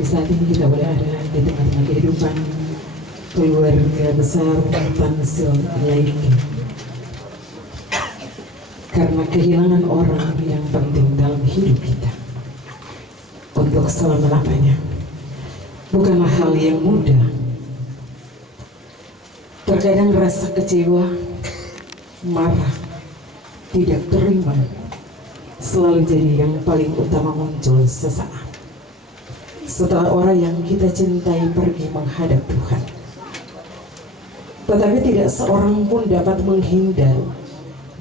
Di saat ini kita berada di tengah-tengah kehidupan keluarga besar Tansil Laiki. Karena kehilangan orang yang penting dalam hidup kita untuk selama-lamanya bukanlah hal yang mudah. Terkadang rasa kecewa, marah, tidak terima selalu jadi yang paling utama muncul sesaat setelah orang yang kita cintai pergi menghadap Tuhan. Tetapi tidak seorang pun dapat menghindar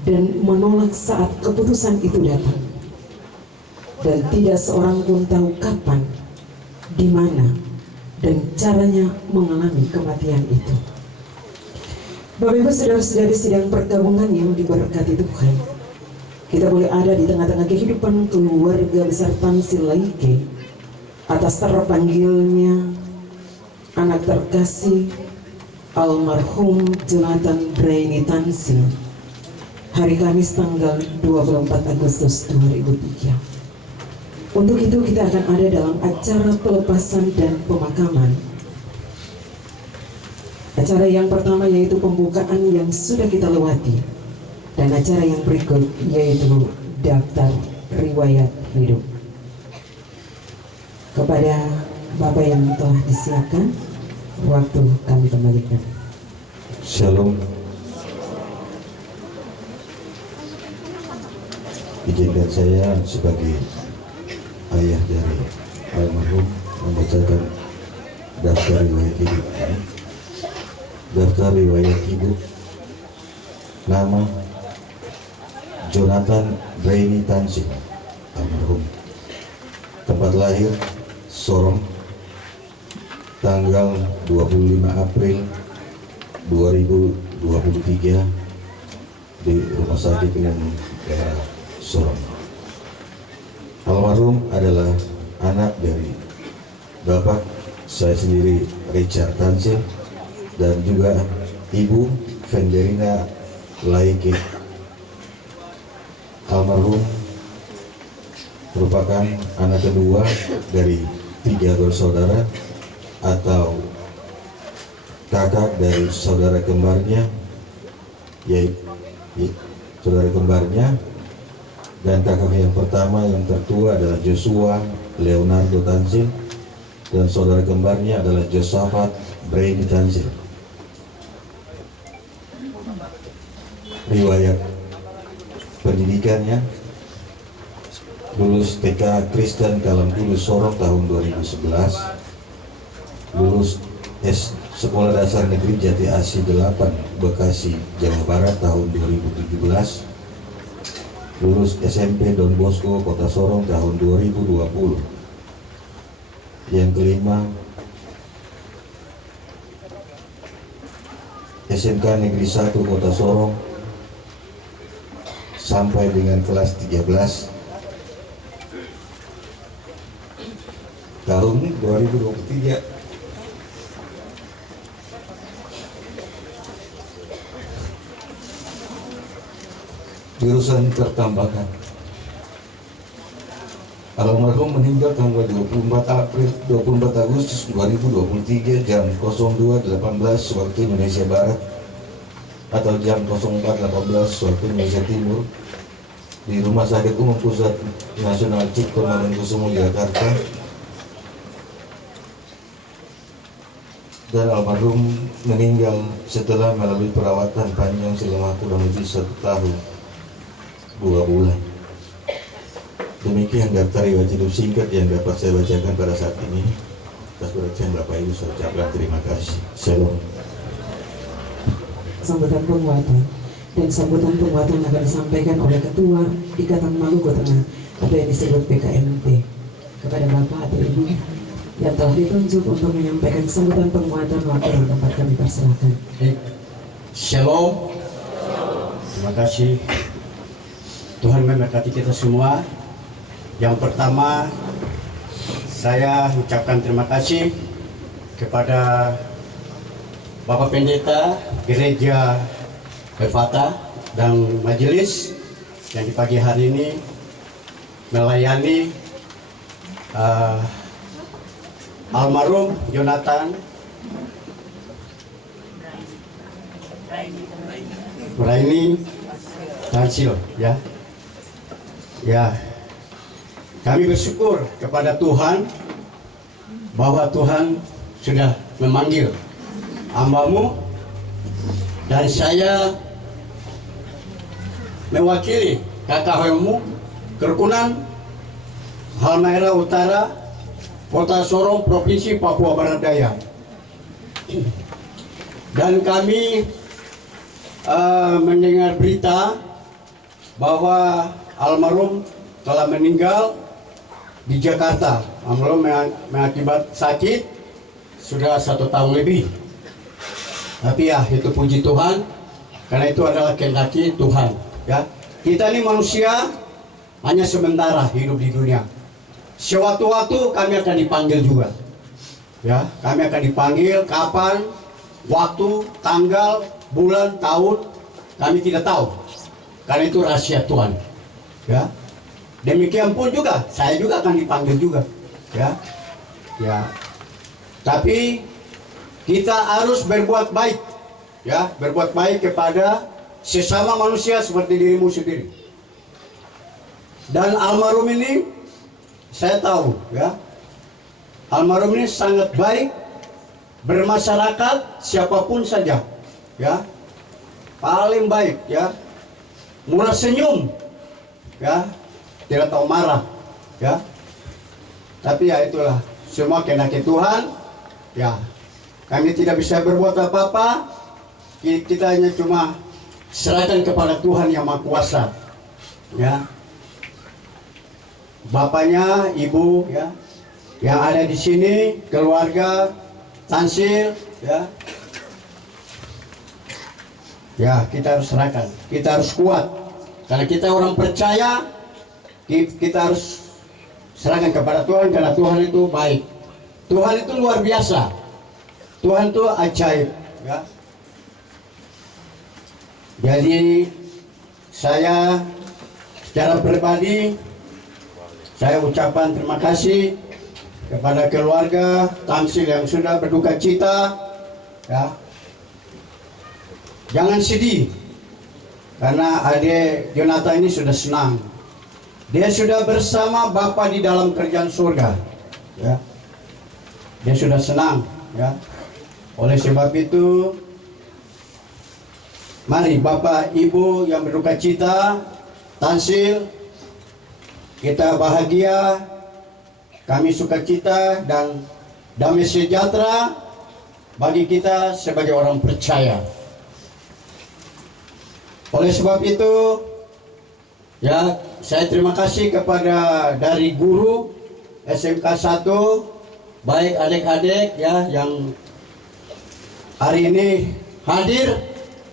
dan menolak saat keputusan itu datang. Dan tidak seorang pun tahu kapan, di mana, dan caranya mengalami kematian itu. Bapak Ibu saudara-saudari sidang pergabungan yang diberkati Tuhan, kita boleh ada di tengah-tengah kehidupan keluarga besar Tansil Laiki atas terpanggilnya anak terkasih almarhum Jonathan Brainy Tansil hari Kamis tanggal 24 Agustus 2003. Untuk itu kita akan ada dalam acara pelepasan dan pemakaman. Acara yang pertama yaitu pembukaan yang sudah kita lewati, dan acara yang berikut yaitu daftar riwayat hidup. Kepada Bapak yang telah disiapkan, waktu kami kembalikan. Shalom. Izinkan saya sebagai ayah dari almarhum membacakan daftar riwayat hidup. Daftar riwayat hidup. Nama Jonathan Brainy Tansil, almarhum. Tempat lahir Sorong, tanggal 25 April 2023 di Rumah Sakit Umum Daerah Sorong. Almarhum adalah anak dari bapak saya sendiri Richard Tansil dan juga ibu Venderina Laiki. Almarhum merupakan anak kedua dari 3 bersaudara atau kakak dari saudara kembarnya, yaitu saudara kembarnya, dan kakak yang pertama yang tertua adalah Joshua Leonardo Tansil dan saudara kembarnya adalah Josaphat Brainy Tansil. Riwayat pendidikannya: lulus TK Kristen Kalamkulu Sorong tahun 2011, lulus Sekolah Dasar Negeri Jati Asih 8 Bekasi Jawa Barat tahun 2017, lulus SMP Don Bosco Kota Sorong tahun 2020. Yang kelima, SMK Negeri 1 Kota Sorong sampai dengan kelas 13 tahun 2023. Jurusan pertambangan. Almarhum meninggal tanggal 24 Agustus 2023 jam 02.18 waktu Indonesia Barat atau jam 04.18 waktu Indonesia Timur di Rumah Sakit Umum Pusat Nasional Cipto Mangunkusumo Jakarta. Dan almarhum meninggal setelah melalui perawatan panjang selama kurang lebih 1 tahun 2 bulan. Demikian daftar riwayat hidup singkat yang dapat saya bacakan pada saat ini. Atas perhatian Bapak Ibu saya ucapkan terima kasih. Shalom. Sambutan penguatan dan sambutan penguatan akan disampaikan oleh Ketua Ikatan Maluku Tengah atau yang disebut PKMT kepada Bapak atau Ibu yang telah ditunjuk untuk menyampaikan sambutan penguatan. Waktu dan tempat kami persilakan. Shalom. Terima kasih. Tuhan memberkati kita semua. Yang pertama, saya ucapkan terima kasih kepada Bapak Pendeta Gereja Efata dan Majelis yang di pagi hari ini melayani almarhum Jonathan Brainy Tansil, ya. Ya, kami bersyukur kepada Tuhan bahwa Tuhan sudah memanggil hamba-Mu, dan saya mewakili KKHM Kerukunan Halmahera Utara, Kota Sorong, Provinsi Papua Barat Daya. Dan kami mendengar berita bahwa almarhum telah meninggal di Jakarta. Almarhum mengakibat sakit sudah 1 tahun lebih. Tapi ya itu puji Tuhan, karena itu adalah kehendak Tuhan. Ya, kita ini manusia hanya sementara hidup di dunia. Sewaktu-waktu kami akan dipanggil juga. Ya, kami akan dipanggil kapan, waktu, tanggal, bulan, tahun, kami tidak tahu. Karena itu rahasia Tuhan. Ya. Demikian pun juga saya juga akan dipanggil juga. Ya. Ya. Tapi kita harus berbuat baik. Ya, berbuat baik kepada sesama manusia seperti dirimu sendiri. Dan almarhum ini saya tahu, ya, almarhum ini sangat baik, bermasyarakat siapapun saja, ya, paling baik, ya, murah senyum, ya, tidak tahu marah, ya. Tapi ya itulah semua kehendak Tuhan, ya. Kami tidak bisa berbuat apa-apa, kita hanya cuma serahkan kepada Tuhan yang Maha Kuasa, ya. Bapaknya, ibu, ya, yang ada di sini, keluarga Tansil, ya, ya kita harus serahkan, kita harus kuat, karena kita orang percaya, kita harus serahkan kepada Tuhan, karena Tuhan itu baik, Tuhan itu luar biasa, Tuhan itu ajaib, ya. Jadi saya secara pribadi saya ucapkan terima kasih kepada keluarga Tansil yang sudah berduka cita, ya. Jangan sedih, karena adik Jonathan ini sudah senang. Dia sudah bersama Bapa di dalam kerajaan surga, ya. Dia sudah senang, ya. Oleh sebab itu, mari Bapak Ibu yang berduka cita, Tansil, kita bahagia, kami sukacita dan damai sejahtera bagi kita sebagai orang percaya. Oleh sebab itu, ya, saya terima kasih kepada dari guru SMK 1, baik adik-adik, ya, yang hari ini hadir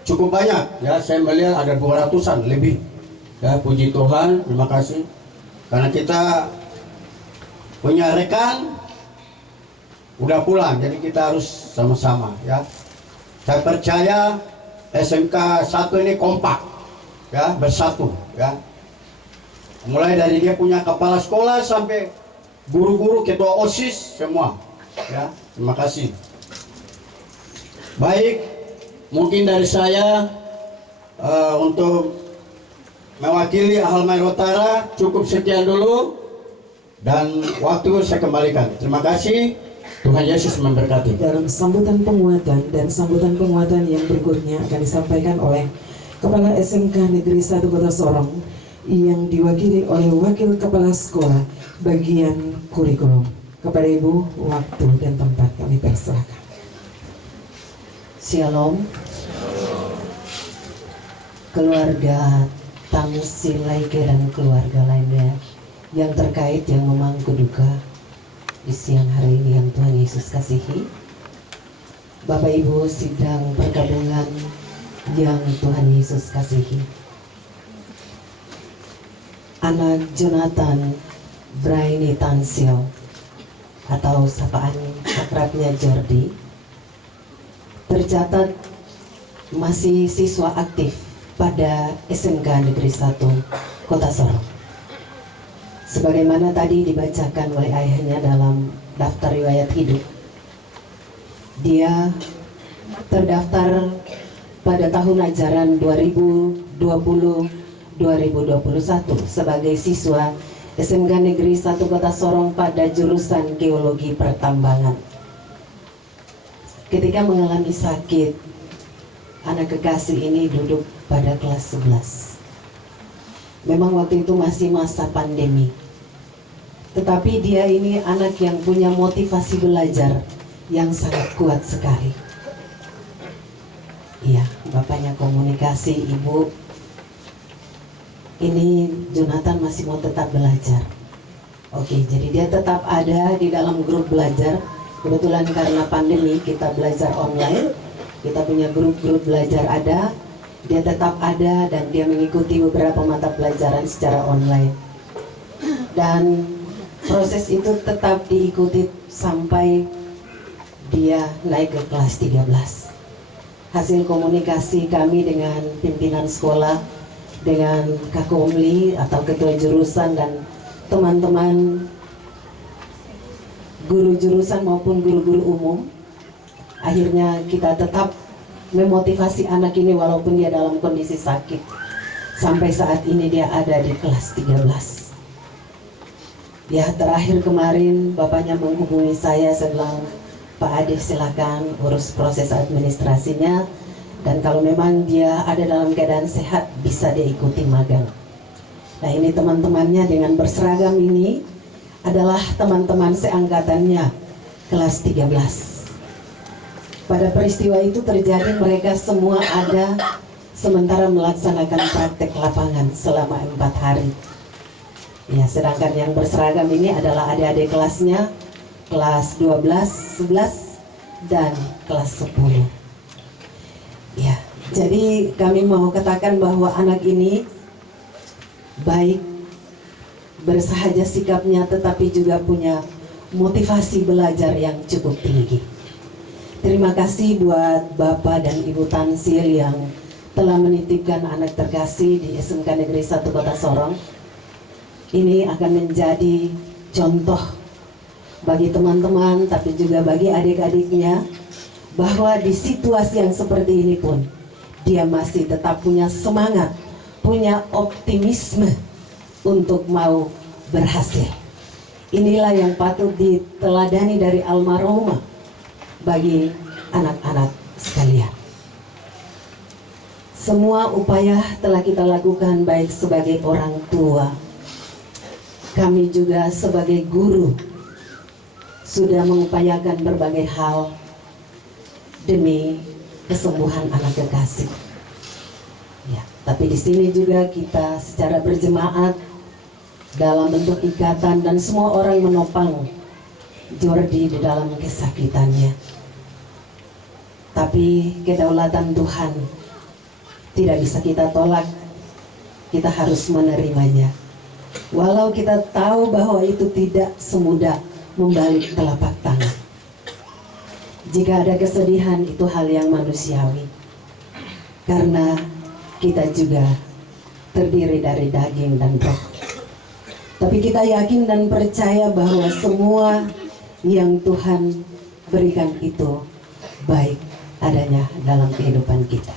cukup banyak, ya. Saya melihat ada 200-an lebih, ya. Puji Tuhan, terima kasih. Karena kita punya rekan udah pulang, jadi kita harus sama-sama, ya. Saya percaya SMK 1 ini kompak, ya, bersatu, ya. Mulai dari dia punya kepala sekolah sampai guru-guru, ketua OSIS semua, ya. Terima kasih. Baik, mungkin dari saya untuk mewakili Halmahera Utara cukup sekian dulu, dan waktu saya kembalikan. Terima kasih. Tuhan Yesus memberkati. Dalam sambutan penguatan dan sambutan penguatan yang berikutnya akan disampaikan oleh Kepala SMK Negeri 1 Kota Sorong yang diwakili oleh Wakil Kepala Sekolah bagian kurikulum. Kepada Ibu, waktu dan tempat kami persilakan. Shalom. Keluarga Tansil Laike dan keluarga lainnya yang terkait yang memangku duka di siang hari ini yang Tuhan Yesus kasihi, Bapak Ibu sidang pergabungan yang Tuhan Yesus kasihi, anak Jonathan Brainy Tansil atau sapaan akrabnya Jordi tercatat masih siswa aktif pada SMK Negeri 1 Kota Sorong. Sebagaimana tadi dibacakan oleh ayahnya dalam daftar riwayat hidup. Dia terdaftar pada tahun ajaran 2020-2021 sebagai siswa SMK Negeri 1 Kota Sorong pada jurusan Geologi Pertambangan. Ketika mengalami sakit, anak kekasih ini duduk pada kelas 11. Memang waktu itu masih masa pandemi. Tetapi dia ini anak yang punya motivasi belajar yang sangat kuat sekali. Iya, bapaknya komunikasi, ibu. Ini Jonathan masih mau tetap belajar. Oke, jadi dia tetap ada di dalam grup belajar. Kebetulan karena pandemi kita belajar online. Kita punya grup-grup belajar ada. Dia tetap ada dan dia mengikuti beberapa mata pelajaran secara online. Dan proses itu tetap diikuti sampai dia naik ke kelas 13. Hasil komunikasi kami dengan pimpinan sekolah, dengan Kakomli atau ketua jurusan dan teman-teman guru jurusan maupun guru-guru umum, akhirnya kita tetap memotivasi anak ini walaupun dia dalam kondisi sakit. Sampai saat ini dia ada di kelas 13. Ya, terakhir kemarin bapaknya menghubungi saya bilang, Pak Ade silakan urus proses administrasinya, dan kalau memang dia ada dalam keadaan sehat bisa dia ikuti magang. Nah, ini teman-temannya dengan berseragam ini adalah teman-teman seangkatannya kelas 13. Pada peristiwa itu terjadi mereka semua ada sementara melaksanakan praktek lapangan selama 4 hari. Ya, sedangkan yang berseragam ini adalah adik-adik kelasnya, kelas 12, 11, dan kelas 10. Ya, jadi kami mau katakan bahwa anak ini baik, bersahaja sikapnya, tetapi juga punya motivasi belajar yang cukup tinggi. Terima kasih buat Bapak dan Ibu Tansil yang telah menitipkan anak terkasih di SMK Negeri 1 Kota Sorong. Ini akan menjadi contoh bagi teman-teman, tapi juga bagi adik-adiknya, bahwa di situasi yang seperti ini pun dia masih tetap punya semangat, punya optimisme untuk mau berhasil. Inilah yang patut diteladani dari almarhumah bagi anak-anak sekalian. Semua upaya telah kita lakukan baik sebagai orang tua, kami juga sebagai guru sudah mengupayakan berbagai hal demi kesembuhan anak kekasih. Ya, tapi di sini juga kita secara berjemaat dalam bentuk ikatan dan semua orang menopang Jordi di dalam kesakitannya. Tapi kedaulatan Tuhan tidak bisa kita tolak, kita harus menerimanya. Walau kita tahu bahwa itu tidak semudah membalik telapak tangan. Jika ada kesedihan, itu hal yang manusiawi, karena kita juga terdiri dari daging dan roh. Tapi kita yakin dan percaya bahwa semua yang Tuhan berikan itu baik adanya dalam kehidupan kita.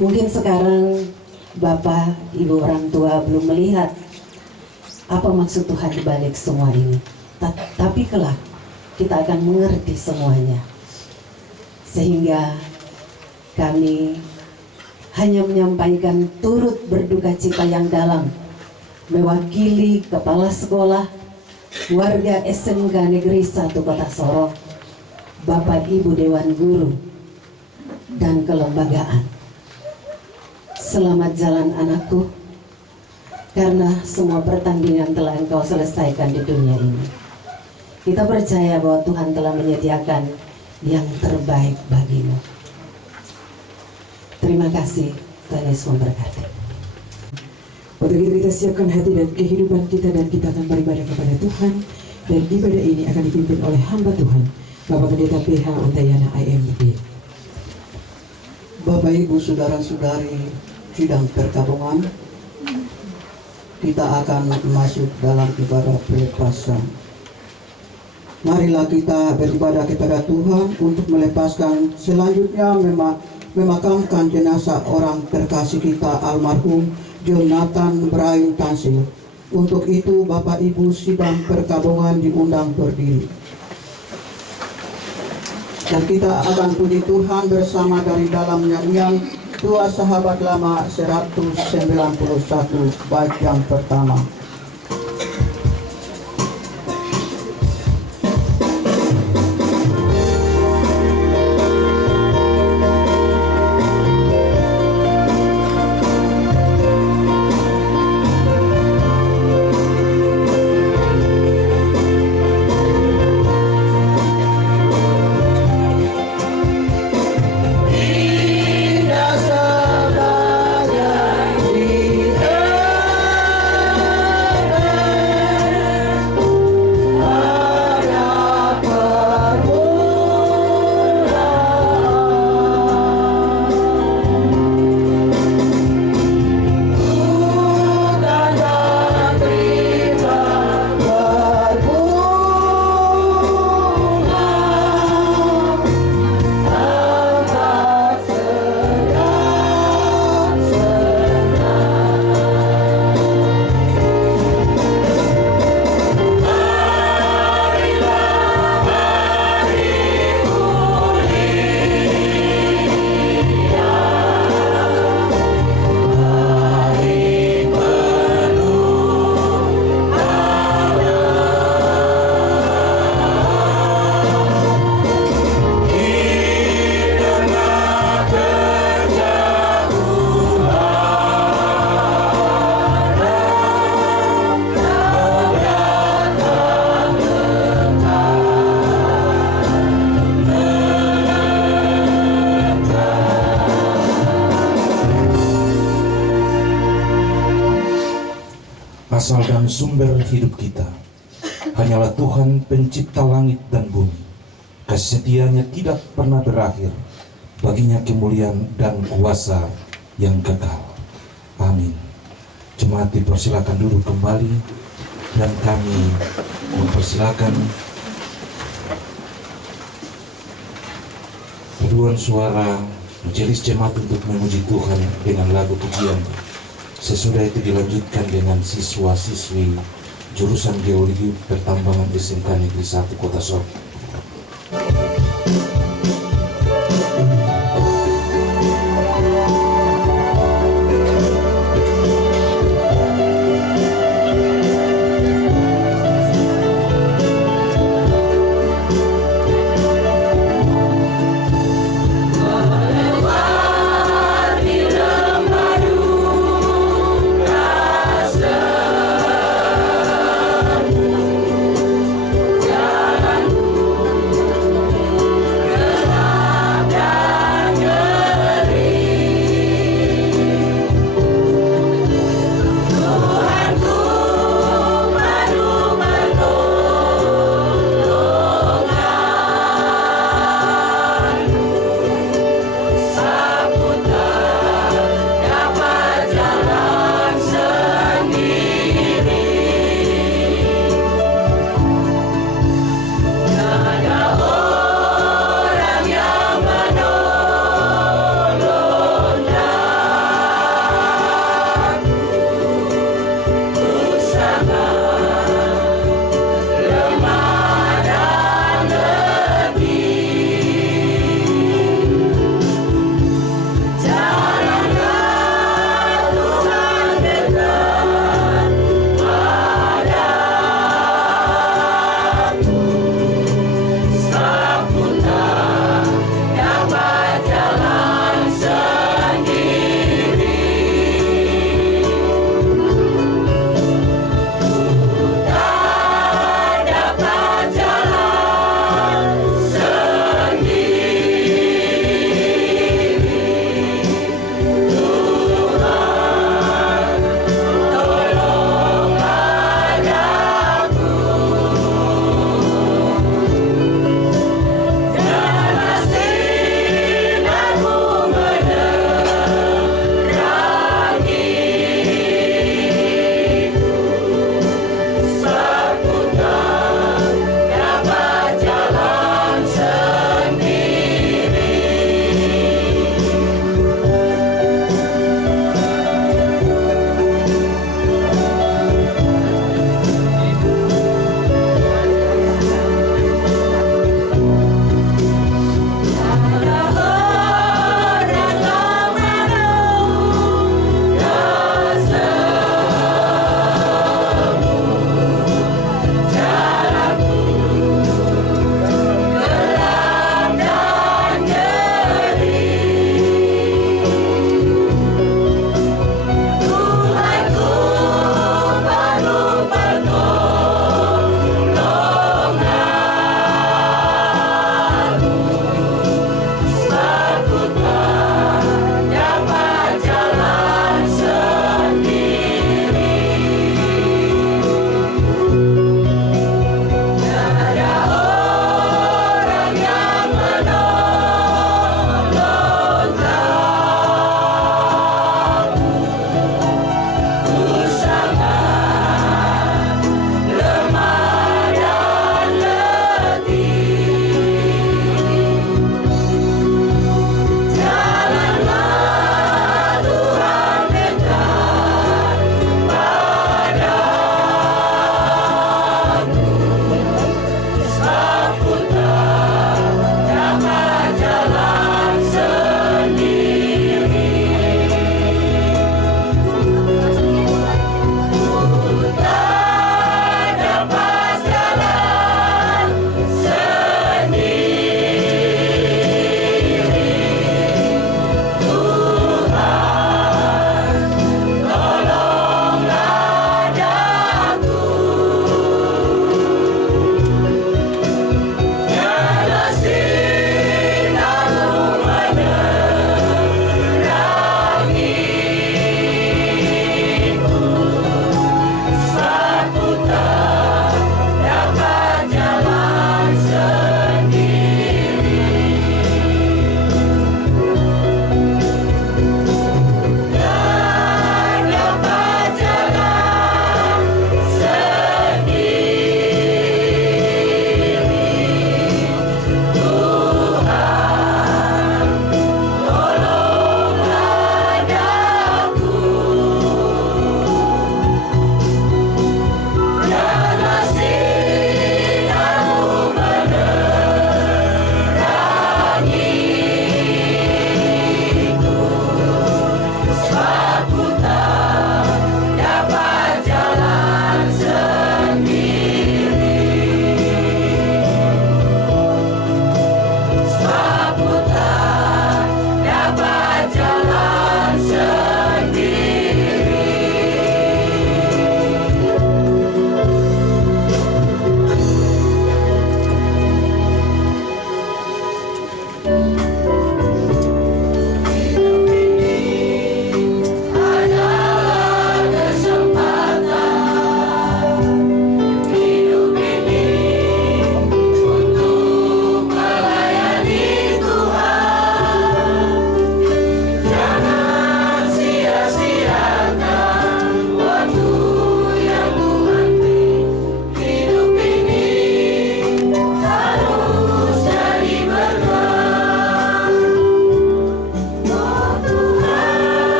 Mungkin sekarang Bapak, Ibu orang tua belum melihat apa maksud Tuhan dibalik semua ini. Tapi kelak kita akan mengerti semuanya. Sehingga kami hanya menyampaikan turut berduka cita yang dalam mewakili kepala sekolah, warga SMK Negeri 1 Kota Sorong, Bapak Ibu Dewan Guru, dan kelembagaan. Selamat jalan anakku, karena semua pertandingan telah engkau selesaikan di dunia ini. Kita percaya bahwa Tuhan telah menyediakan yang terbaik bagimu. Terima kasih, Tuhan Yesus memberkati. Waktu itu kita siapkan hati dan kehidupan kita, dan kita akan beribadah kepada Tuhan. Dan ibadah ini akan dipimpin oleh hamba Tuhan, Bapak Pendeta PH Untayana IMB. Bapak Ibu Saudara-saudari sidang perkabungan, kita akan masuk dalam ibadah pelepasan. Marilah kita beribadah kepada Tuhan untuk melepaskan selanjutnya memakamkan jenazah orang terkasih kita almarhum Jonathan Brian Tansil. Untuk itu Bapak Ibu sidang perkabungan diundang berdiri. Dan kita akan puji Tuhan bersama dari dalam nyanyian Dua Sahabat Lama 191 bait yang pertama. Asal dan sumber hidup kita hanyalah Tuhan pencipta langit dan bumi. Kasih setianya tidak pernah berakhir. Baginya kemuliaan dan kuasa yang kekal. Amin. Jemaat dipersilakan duduk kembali dan kami mempersilakan paduan suara majelis jemaat untuk memuji Tuhan dengan lagu pujian. Sesudah itu dilanjutkan dengan siswa-siswi jurusan Geologi Pertambangan SMK Negeri 1 Kota Sorong. Jalan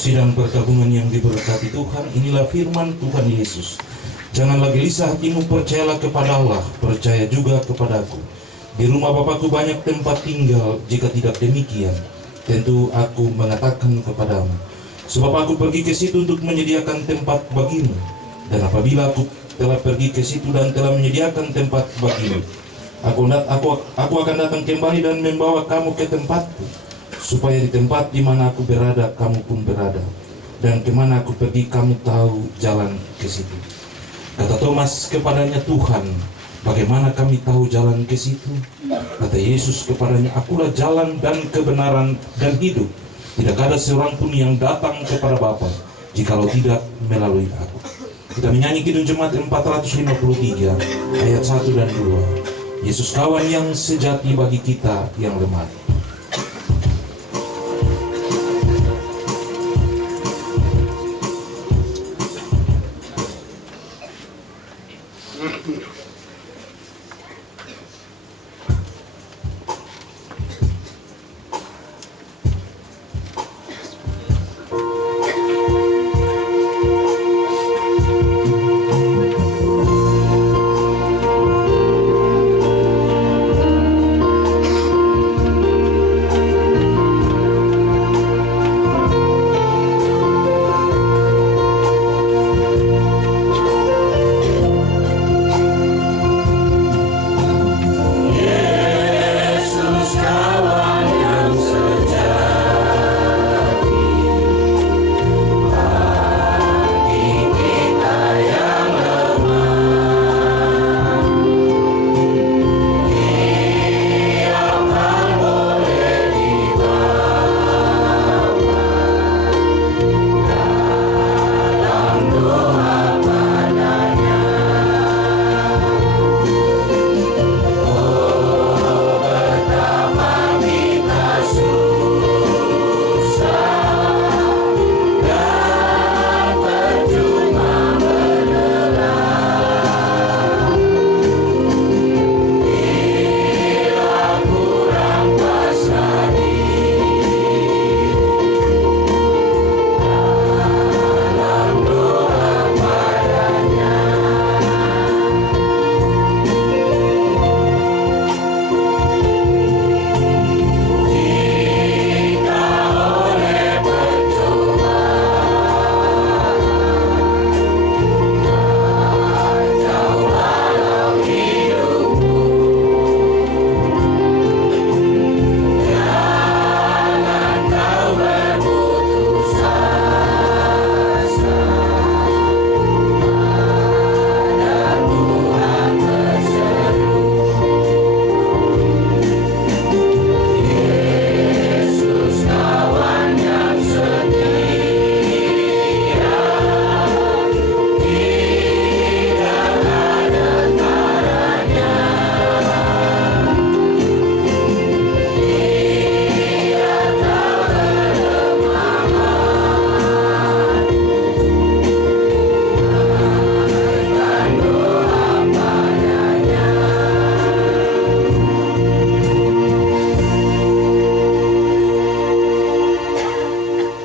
Sidang perkabungan yang diberkati Tuhan, inilah firman Tuhan Yesus. Janganlah gelisah hatimu, percayalah kepada Allah, percaya juga kepadaku. Di rumah Bapakku banyak tempat tinggal, jika tidak demikian, tentu aku mengatakan kepadamu. Sebab aku pergi ke situ untuk menyediakan tempat bagimu. Dan apabila aku telah pergi ke situ dan telah menyediakan tempat bagimu, aku akan datang kembali dan membawa kamu ke tempatku, supaya di tempat di mana aku berada, kamu pun berada. Dan kemana aku pergi, kamu tahu jalan ke situ. Kata Thomas kepadanya, Tuhan, bagaimana kami tahu jalan ke situ? Kata Yesus kepadanya, akulah jalan dan kebenaran dan hidup. Tidak ada seorang pun yang datang kepada Bapa, jikalau tidak melalui aku. Kita menyanyi Kidung Jemaat 453, ayat 1 dan 2. Yesus kawan yang sejati bagi kita yang lemah.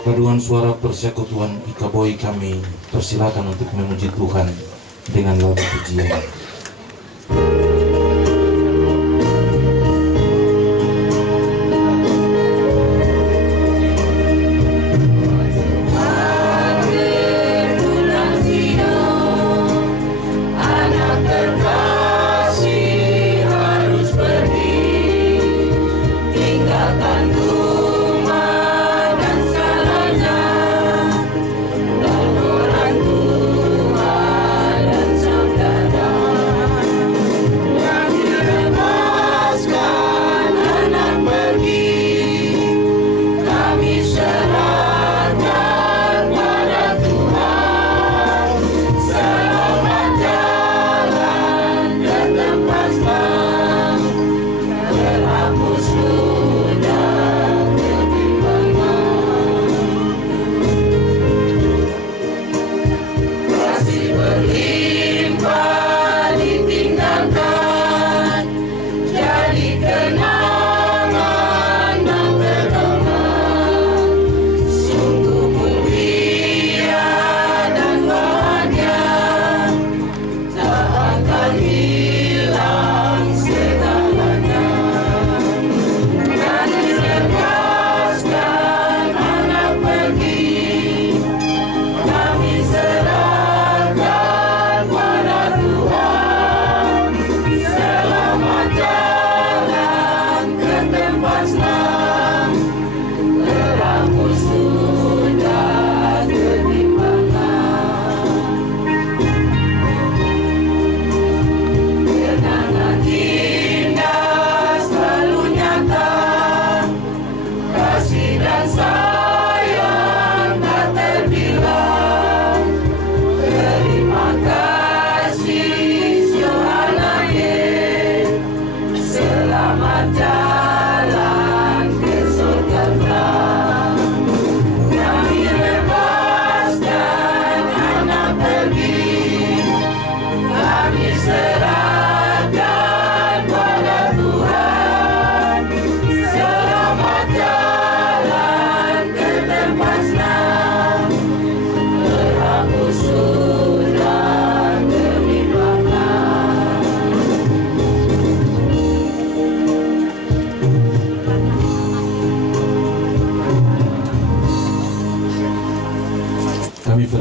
Paduan suara persekutuan Ikaboi kami persilakan untuk memuji Tuhan dengan lagu pujian. Dan orang tua dan saudara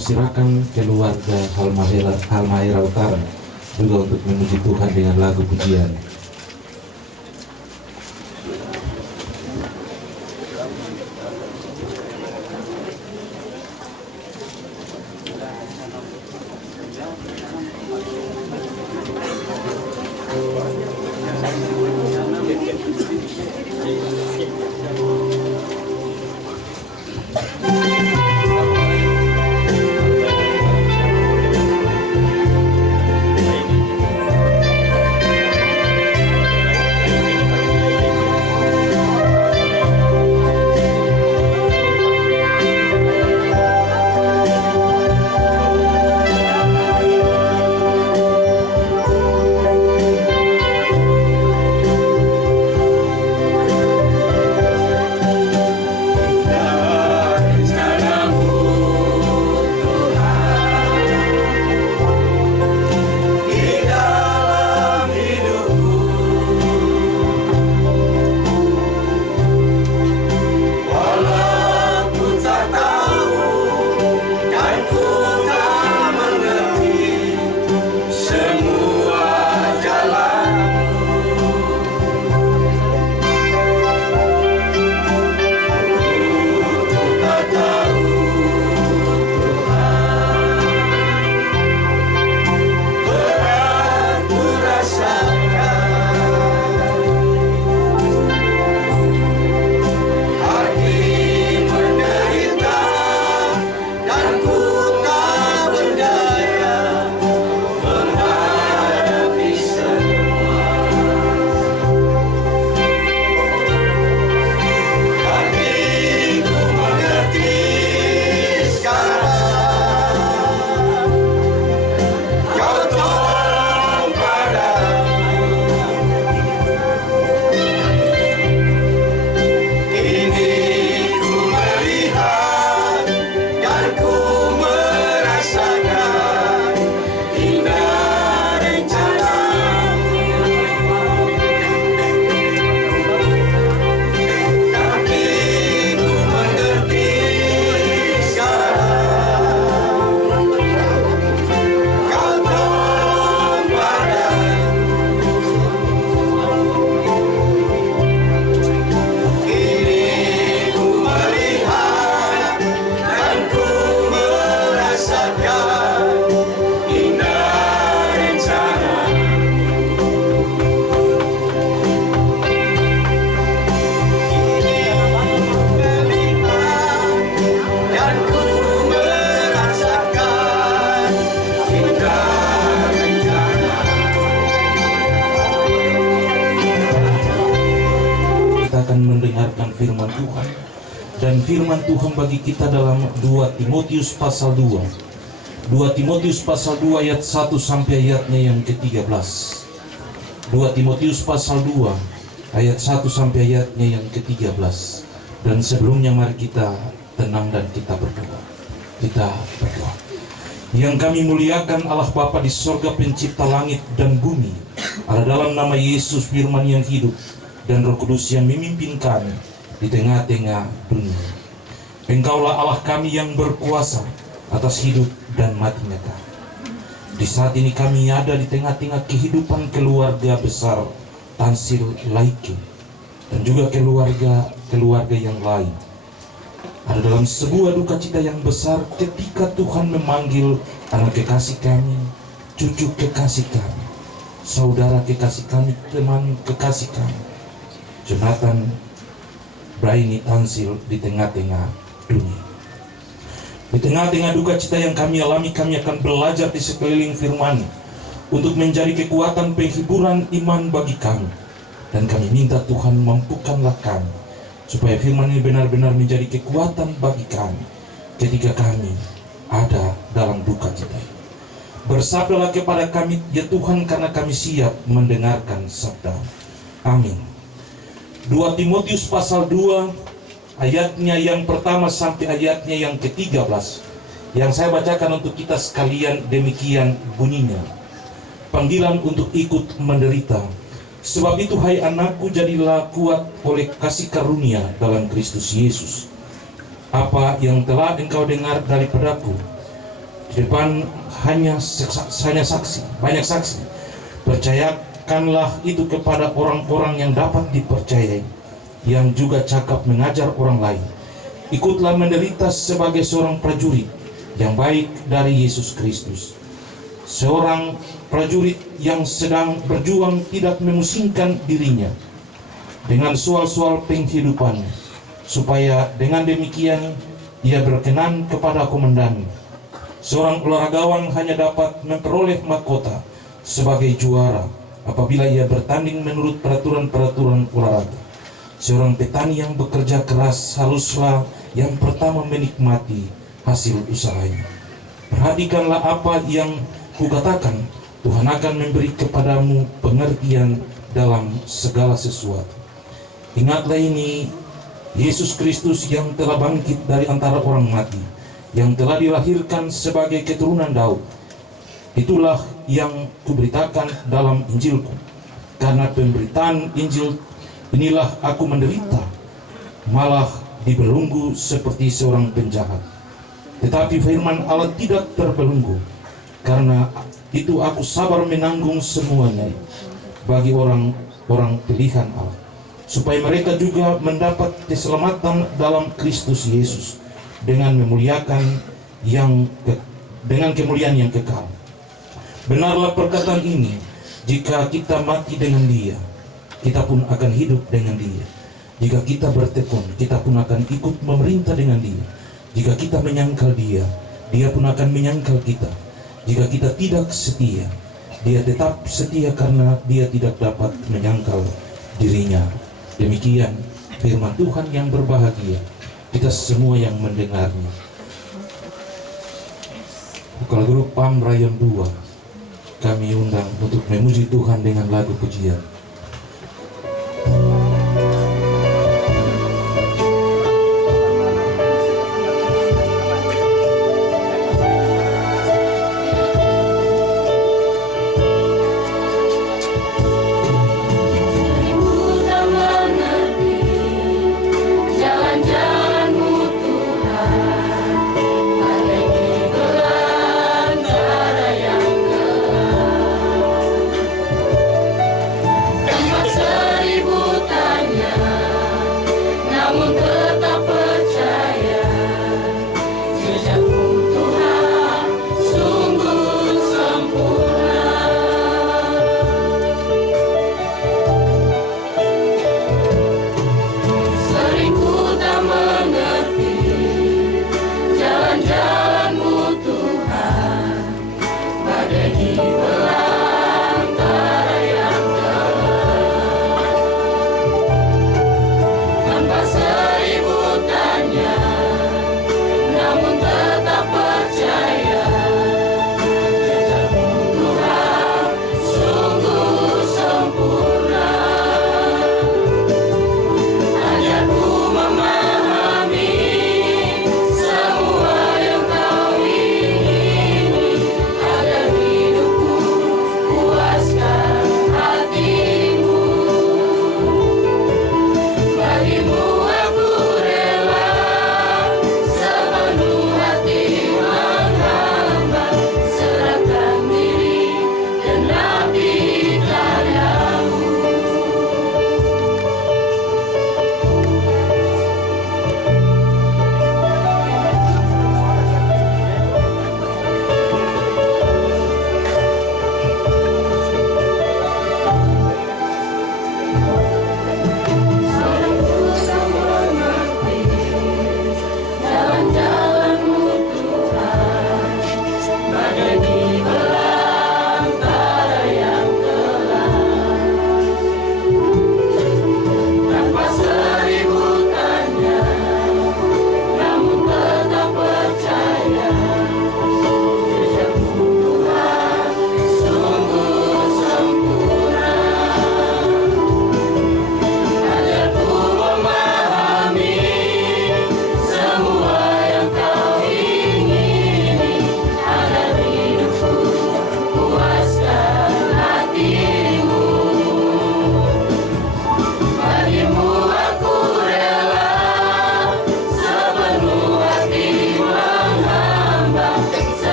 persilakan keluarga Halmahera Utara juga untuk memuji Tuhan dengan lagu pujian. Firman Tuhan, dan firman Tuhan bagi kita dalam 2 Timotius pasal 2 Timotius pasal 2 ayat 1 sampai ayatnya yang ke-13. 2 Timotius pasal 2 ayat 1 sampai ayatnya yang ke-13. Dan sebelumnya mari kita tenang dan kita berdoa. Yang kami muliakan Allah Bapa di sorga, pencipta langit dan bumi, ada dalam nama Yesus firman yang hidup dan Roh Kudus yang memimpin kami di tengah-tengah dunia. Engkaulah Allah kami yang berkuasa atas hidup dan matinya kami. Di saat ini kami ada di tengah-tengah kehidupan keluarga besar Tansil Laike dan juga keluarga yang lain. Ada dalam sebuah duka cita yang besar ketika Tuhan memanggil anak kekasih kami, cucu kekasih kami, saudara kekasih kami, teman kekasih kami, Jonathan Braini Tansil di tengah-tengah dunia. Di tengah-tengah duka cita yang kami alami, kami akan belajar di sekeliling firman untuk menjadi kekuatan penghiburan iman bagi kami. Dan kami minta Tuhan mampukanlah kami supaya firman ini benar-benar menjadi kekuatan bagi kami ketika kami ada dalam duka cita ini. Bersabdalah kepada kami ya Tuhan, karena kami siap mendengarkan sabda. Amin. 2 Timotius pasal 2 ayatnya yang pertama sampai ayatnya yang ke-13 yang saya bacakan untuk kita sekalian, demikian bunyinya. Panggilan untuk ikut menderita. Sebab itu hai anakku, jadilah kuat oleh kasih karunia dalam Kristus Yesus. Apa yang telah engkau dengar daripadaku di depan hanya saksi, banyak saksi. Percayakanlah itu kepada orang-orang yang dapat dipercayai, yang juga cakap mengajar orang lain. Ikutlah menderita sebagai seorang prajurit yang baik dari Yesus Kristus. Seorang prajurit yang sedang berjuang tidak memusingkan dirinya dengan soal-soal penghidupan, supaya dengan demikian ia berkenan kepada komandan. Seorang olahragawan hanya dapat memperoleh mahkota sebagai juara apabila ia bertanding menurut peraturan-peraturan olahraga. Seorang petani yang bekerja keras haruslah yang pertama menikmati hasil usahanya. Perhatikanlah apa yang kukatakan, Tuhan akan memberi kepadamu pengertian dalam segala sesuatu. Ingatlah ini, Yesus Kristus yang telah bangkit dari antara orang mati, yang telah dilahirkan sebagai keturunan Daud. Itulah yang kuberitakan dalam Injilku. Karena pemberitaan Injil inilah aku menderita, malah dibelenggu seperti seorang penjahat. Tetapi firman Allah tidak terbelenggu. Karena itu aku sabar menanggung semuanya bagi orang-orang pilihan Allah, supaya mereka juga mendapat keselamatan dalam Kristus Yesus dengan dengan kemuliaan yang kekal. Benarlah perkataan ini, jika kita mati dengan Dia, kita pun akan hidup dengan Dia. Jika kita bertekun, kita pun akan ikut memerintah dengan Dia. Jika kita menyangkal Dia, Dia pun akan menyangkal kita. Jika kita tidak setia, Dia tetap setia karena Dia tidak dapat menyangkal dirinya. Demikian firman Tuhan yang berbahagia kita semua yang mendengarnya. Vokal grup PAM Rayon 2 kami undang untuk memuji Tuhan dengan lagu pujian. Tanpa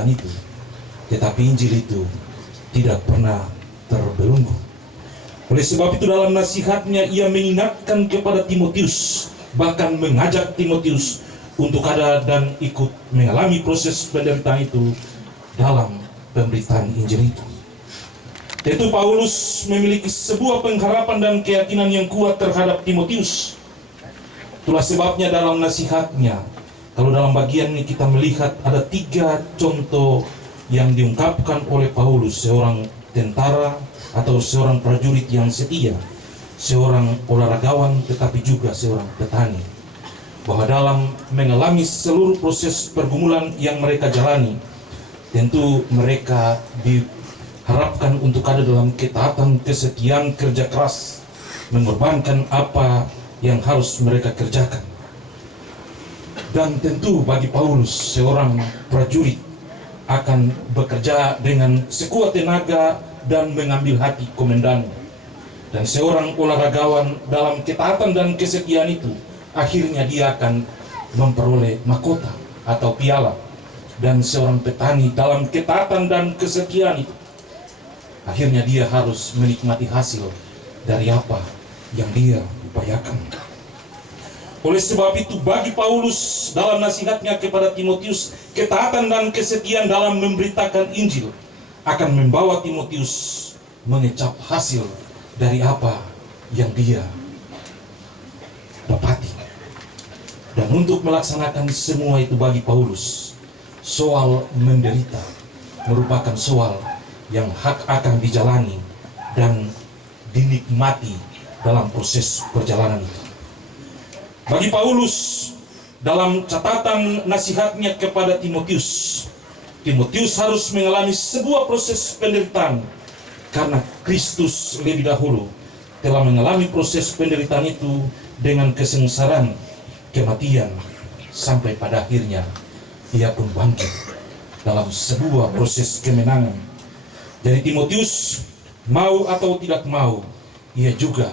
penderitaan itu, tetapi Injil itu tidak pernah terbelenggu. Oleh sebab itu dalam nasihatnya ia mengingatkan kepada Timotius, bahkan mengajak Timotius untuk ada dan ikut mengalami proses penderitaan itu dalam pemberitaan Injil itu. Tentu Paulus memiliki sebuah pengharapan dan keyakinan yang kuat terhadap Timotius. Itulah sebabnya dalam nasihatnya, kalau dalam bagian ini kita melihat ada 3 contoh yang diungkapkan oleh Paulus, seorang tentara atau seorang prajurit yang setia, seorang olahragawan tetapi juga seorang petani, bahwa dalam mengalami seluruh proses pergumulan yang mereka jalani, tentu mereka diharapkan untuk ada dalam ketaatan, kesetiaan, kerja keras, mengorbankan apa yang harus mereka kerjakan. Dan tentu bagi Paulus, seorang prajurit akan bekerja dengan sekuat tenaga dan mengambil hati komandannya. Dan seorang olahragawan dalam ketaatan dan kesetiaan itu, akhirnya dia akan memperoleh mahkota atau piala. Dan seorang petani dalam ketaatan dan kesetiaan itu, akhirnya dia harus menikmati hasil dari apa yang dia upayakan. Oleh sebab itu bagi Paulus dalam nasihatnya kepada Timotius, ketaatan dan kesetiaan dalam memberitakan Injil akan membawa Timotius mengecap hasil dari apa yang dia dapati. Dan untuk melaksanakan semua itu bagi Paulus, soal menderita merupakan soal yang hak akan dijalani dan dinikmati dalam proses perjalanan itu. Bagi Paulus, dalam catatan nasihatnya kepada Timotius, Timotius harus mengalami sebuah proses penderitaan karena Kristus lebih dahulu telah mengalami proses penderitaan itu dengan kesengsaraan, kematian, sampai pada akhirnya ia pun bangkit dalam sebuah proses kemenangan. Jadi Timotius mau atau tidak mau, ia juga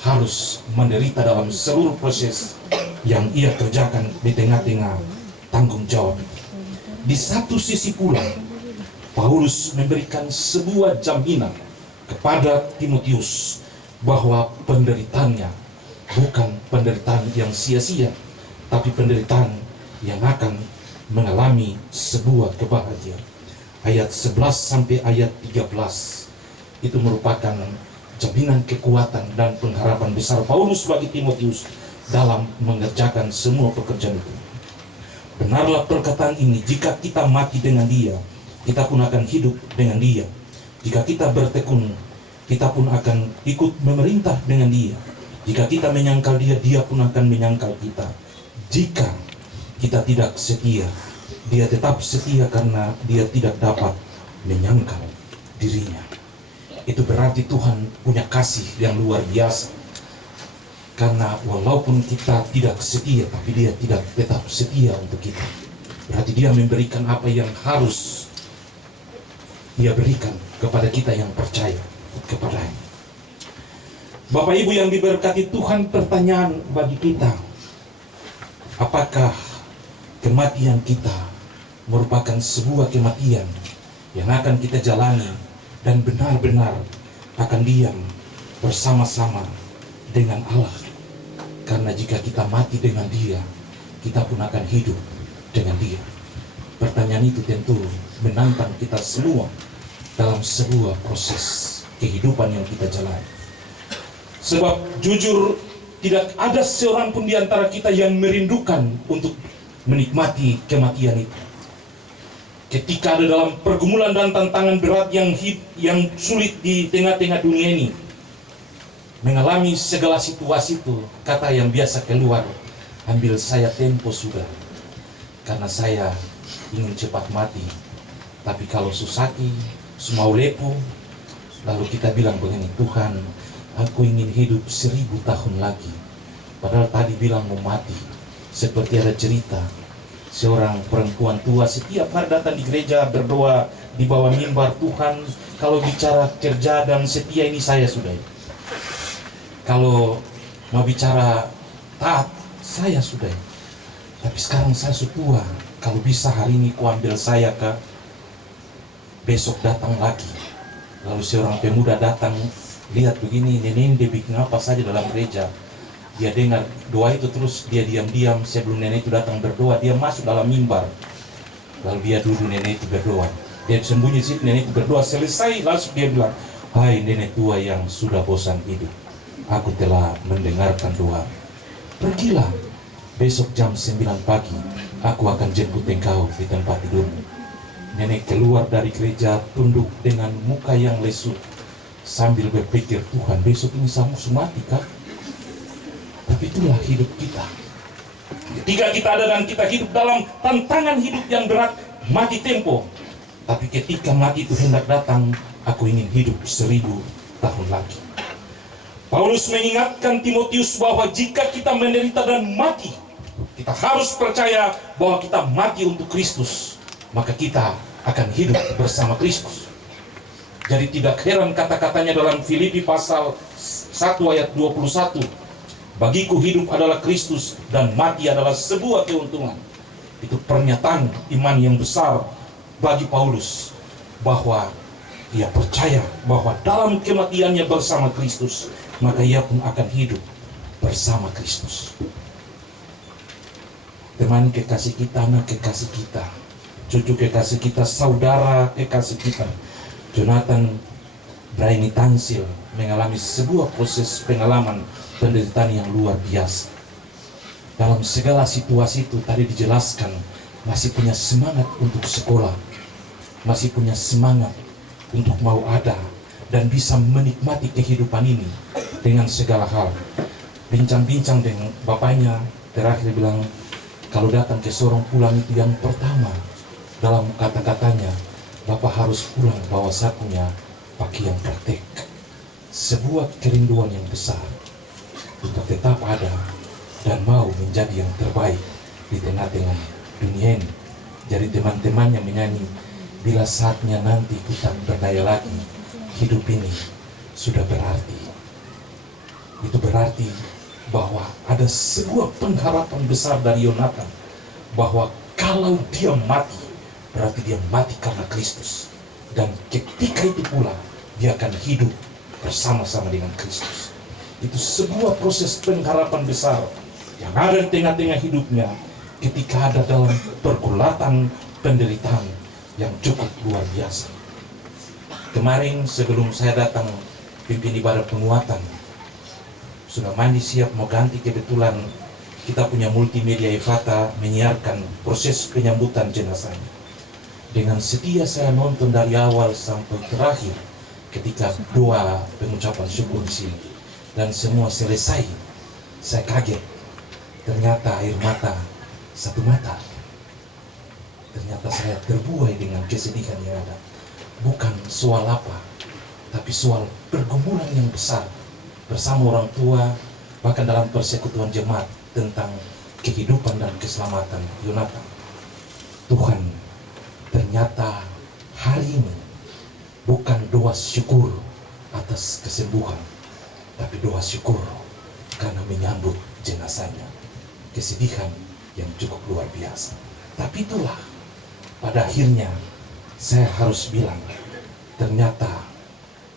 harus menderita dalam seluruh proses yang ia kerjakan di tengah-tengah tanggung jawab. Di satu sisi pula, Paulus memberikan sebuah jaminan kepada Timotius bahwa penderitaannya bukan penderitaan yang sia-sia, tapi penderitaan yang akan mengalami sebuah kebahagiaan. Ayat 11 sampai ayat 13 itu merupakan jaminan kekuatan dan pengharapan besar Paulus bagi Timotius dalam mengerjakan semua pekerjaan itu. Benarlah perkataan ini, jika kita mati dengan dia, kita pun akan hidup dengan dia. Jika kita bertekun, kita pun akan ikut memerintah dengan dia. Jika kita menyangkal dia, dia pun akan menyangkal kita. Jika kita tidak setia, dia tetap setia karena dia tidak dapat menyangkal dirinya. Itu berarti Tuhan punya kasih yang luar biasa. Karena walaupun kita tidak setia, tapi dia tidak tetap setia untuk kita. Berarti dia memberikan apa yang harus dia berikan kepada kita yang percaya kepadanya. Bapak Ibu yang diberkati Tuhan, pertanyaan bagi kita, apakah kematian kita merupakan sebuah kematian yang akan kita jalani dan benar-benar akan diam bersama-sama dengan Allah? Karena jika kita mati dengan dia, kita pun akan hidup dengan dia. Pertanyaan itu tentu menantang kita semua dalam sebuah proses kehidupan yang kita jalani. Sebab jujur tidak ada seorang pun di antara kita yang merindukan untuk menikmati kematian itu. Ketika ada dalam pergumulan dan tantangan berat yang sulit di tengah-tengah dunia ini, mengalami segala situasi itu, kata yang biasa keluar, ambil saya tempo sudah, karena saya ingin cepat mati. Tapi kalau susaki, semau lepo, lalu kita bilang begini, Tuhan, aku ingin hidup 1000 tahun lagi. Padahal tadi bilang mau mati. Seperti ada cerita, seorang perempuan tua setiap hari datang di gereja berdoa di bawah mimbar, Tuhan, kalau bicara kerja dan setia ini saya sudah. Kalau mau bicara taat, saya sudah. Tapi sekarang saya sudah tua. Kalau bisa hari ini ku ambil saya ke Besok datang lagi. Lalu seorang pemuda datang, lihat begini, nenek dia bikin apa saja dalam gereja. Dia dengar doa itu, terus dia diam-diam sebelum nenek itu datang berdoa, dia masuk dalam mimbar. Lalu dia duduk, nenek itu berdoa. Dia sembunyi situ, nenek itu berdoa, selesai langsung dia bilang, hai nenek tua yang sudah bosan hidup, aku telah mendengarkan doa. Pergilah, besok jam 9 pagi, aku akan jemput engkau di tempat tidurmu. Nenek keluar dari gereja tunduk dengan muka yang lesu sambil berpikir, Tuhan besok ini saya mati kah? Tapi itulah hidup kita. Ketika kita ada dan kita hidup dalam tantangan hidup yang berat, mati tempo. Tapi ketika mati itu hendak datang, aku ingin hidup 1000 tahun lagi. Paulus mengingatkan Timotius bahwa jika kita menderita dan mati, kita harus percaya bahwa kita mati untuk Kristus, maka kita akan hidup bersama Kristus. Jadi tidak heran kata-katanya dalam Filipi pasal 1 ayat 21, bagiku hidup adalah Kristus dan mati adalah sebuah keuntungan. Itu pernyataan iman yang besar bagi Paulus, bahwa ia percaya bahwa dalam kematiannya bersama Kristus, maka ia pun akan hidup bersama Kristus. Teman kekasih kita, anak kekasih kita, cucu kekasih kita, saudara kekasih kita, Jonathan Brainy Tansil mengalami sebuah proses pengalaman penderitaan yang luar biasa. Dalam segala situasi itu tadi dijelaskan, masih punya semangat untuk sekolah, masih punya semangat untuk mau ada dan bisa menikmati kehidupan ini dengan segala hal. Bincang-bincang dengan bapaknya, terakhir bilang, kalau datang ke Sorong pulang itu yang pertama dalam kata-katanya, Bapak harus pulang bawa sakunya pakaian praktek. Sebuah kerinduan yang besar untuk tetap ada dan mau menjadi yang terbaik di tengah-tengah dunia ini. Jadi teman-temannya menyanyi, bila saatnya nanti kita berdaya lagi, hidup ini sudah berarti. Itu berarti bahwa ada sebuah pengharapan besar dari Yonatan, bahwa kalau dia mati, berarti dia mati karena Kristus. Dan ketika itu pula, dia akan hidup bersama-sama dengan Kristus. Itu sebuah proses pengharapan besar yang ada di tengah-tengah hidupnya ketika ada dalam pergulatan penderitaan yang cukup luar biasa. Kemarin sebelum saya datang pimpin ibadah penguatan, sudah mandi siap mau ganti, kebetulan kita punya multimedia Evata menyiarkan proses penyambutan jenazahnya. Dengan setia saya nonton dari awal sampai terakhir ketika doa pengucapan syukur di sini, dan semua selesai, saya kaget. Ternyata air mata satu mata. Ternyata saya terbuai dengan kesedihan yang ada. Bukan soal apa, tapi soal pergumulan yang besar bersama orang tua, bahkan dalam persekutuan jemaat tentang kehidupan dan keselamatan Yonatan. Tuhan, ternyata hari ini bukan doa syukur atas kesembuhan, tapi doa syukur karena menyambut jenazahnya. Kesedihan yang cukup luar biasa. Tapi itulah, pada akhirnya saya harus bilang, ternyata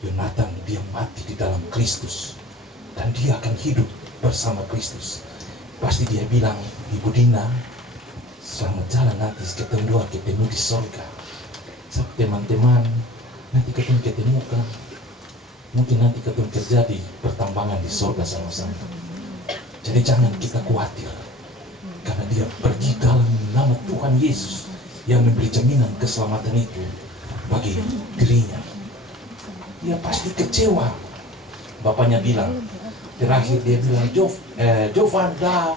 Yonatan dia mati di dalam Kristus dan dia akan hidup bersama Kristus. Pasti dia bilang, Ibu Dina, selamat jalan nanti ketemu di sorga. Teman-teman, nanti ketemu kan, mungkin nanti kerja di pertambangan di sorga sama-sama. Jadi jangan kita khawatir, karena dia pergi dalam nama Tuhan Yesus yang memberi jaminan keselamatan itu bagi dirinya. Dia pasti kecewa. Bapaknya bilang, terakhir dia bilang, Jovanda.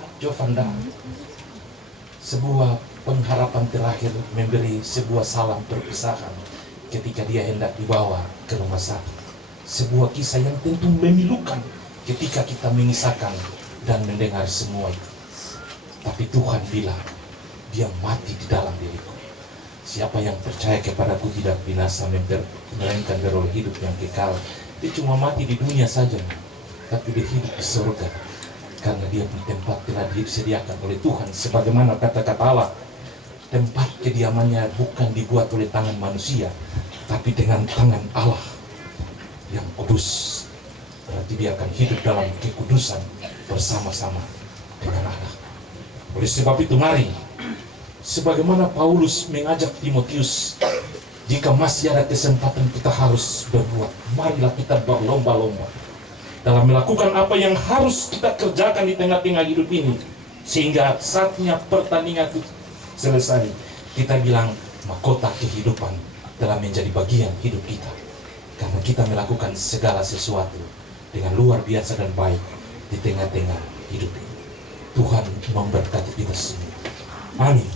Sebuah pengharapan terakhir, memberi sebuah salam perpisahan ketika dia hendak dibawa ke rumah sakit. Sebuah kisah yang tentu memilukan ketika kita mengisahkan dan mendengar semua itu. Tapi Tuhan bilang, dia mati di dalam diriku. Siapa yang percaya kepadaku tidak binasa, melainkan beroleh hidup yang kekal. Dia cuma mati di dunia saja, tapi dia hidup di surga. Karena dia punya tempat telah disediakan oleh Tuhan. Sebagaimana kata-kata Allah, tempat kediamannya bukan dibuat oleh tangan manusia, tapi dengan tangan Allah yang kudus. Berarti dia akan hidup dalam kekudusan bersama-sama dengan Allah. Oleh sebab itu mari, sebagaimana Paulus mengajak Timotius, jika masih ada kesempatan kita harus berbuat, marilah kita berlomba-lomba dalam melakukan apa yang harus kita kerjakan di tengah-tengah hidup ini, sehingga saatnya pertandingan itu selesai, kita bilang mahkota kehidupan telah menjadi bagian hidup kita, karena kita melakukan segala sesuatu dengan luar biasa dan baik di tengah-tengah hidup ini. Tuhan memberkati kita semua. Amin.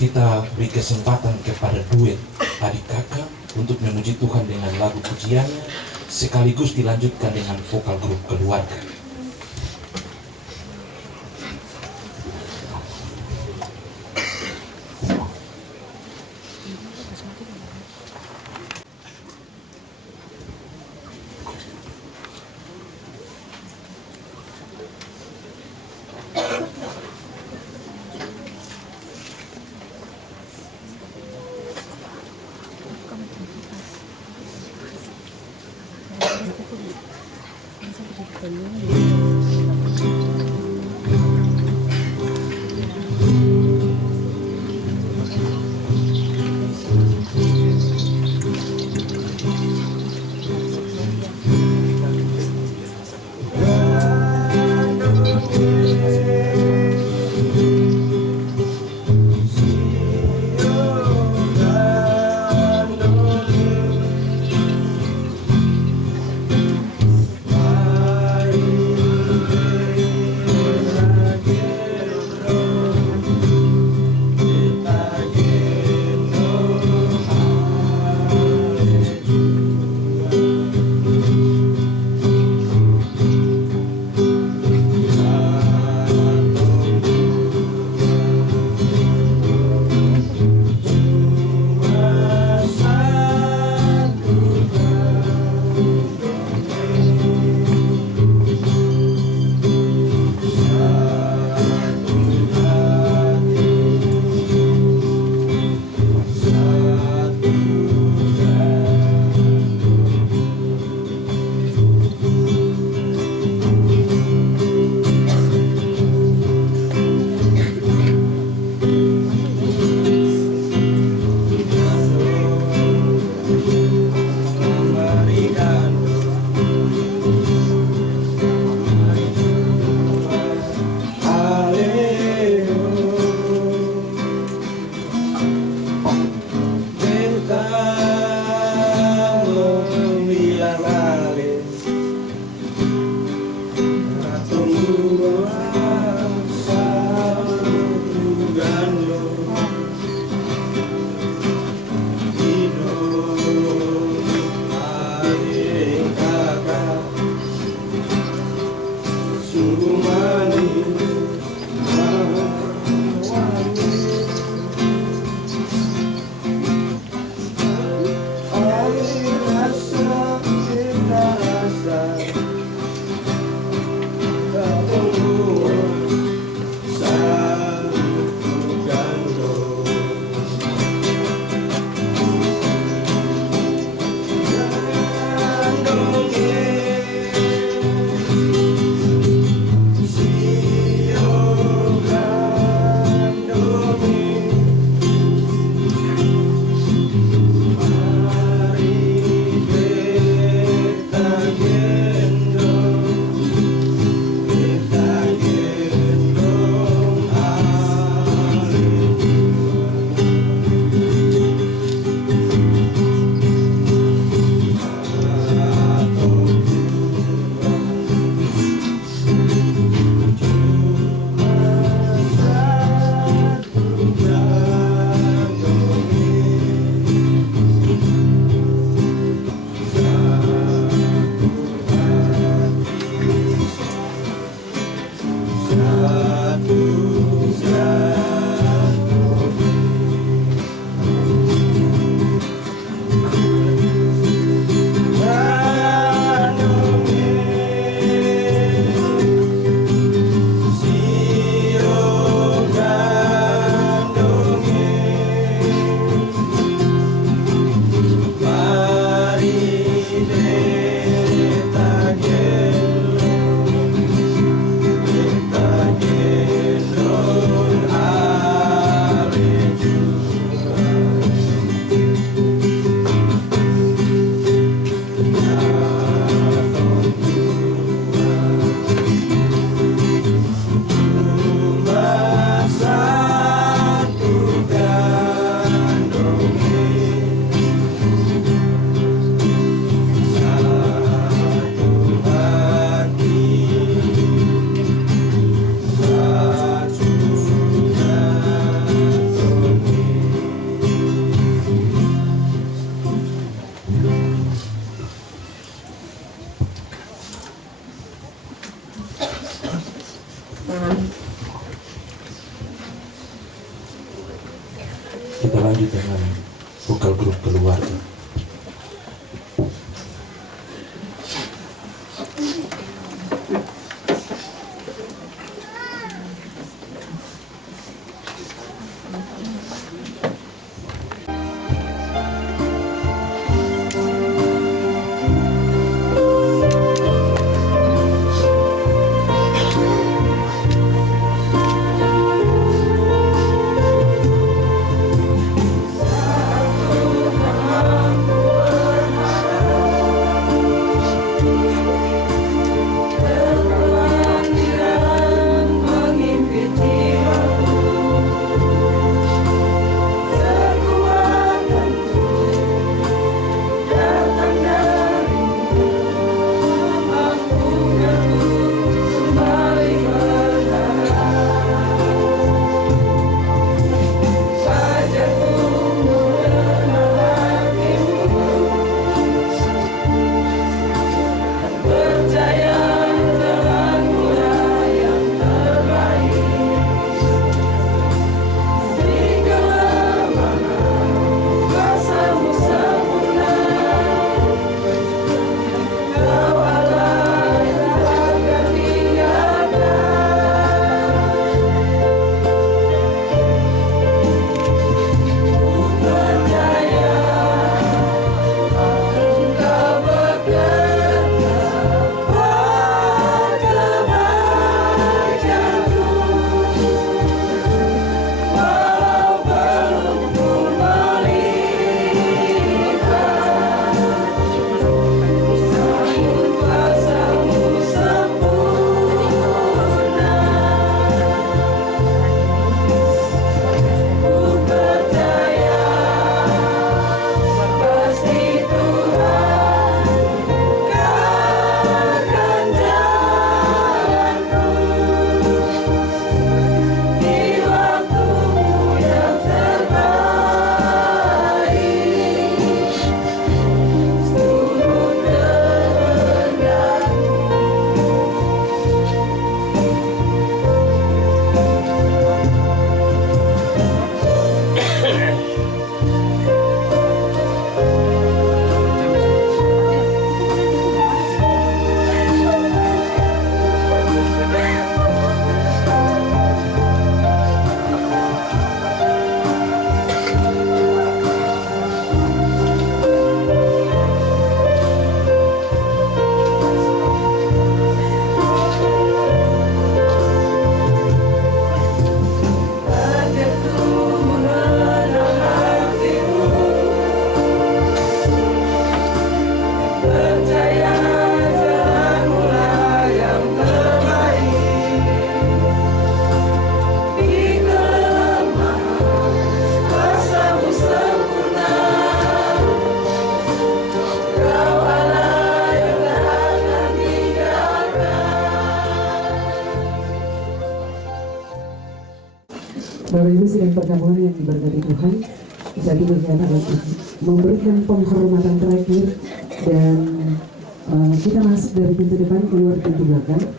Kita beri kesempatan kepada duet adik kakak untuk memuji Tuhan dengan lagu pujiannya, sekaligus dilanjutkan dengan vokal grup keluarga. lokal grup keluarga. Bapak Ibu sidang perjamuan yang diberkati Tuhan, saat ini kita akan memberikan penghormatan terakhir dan kita masuk dari pintu depan keluar pintu belakang.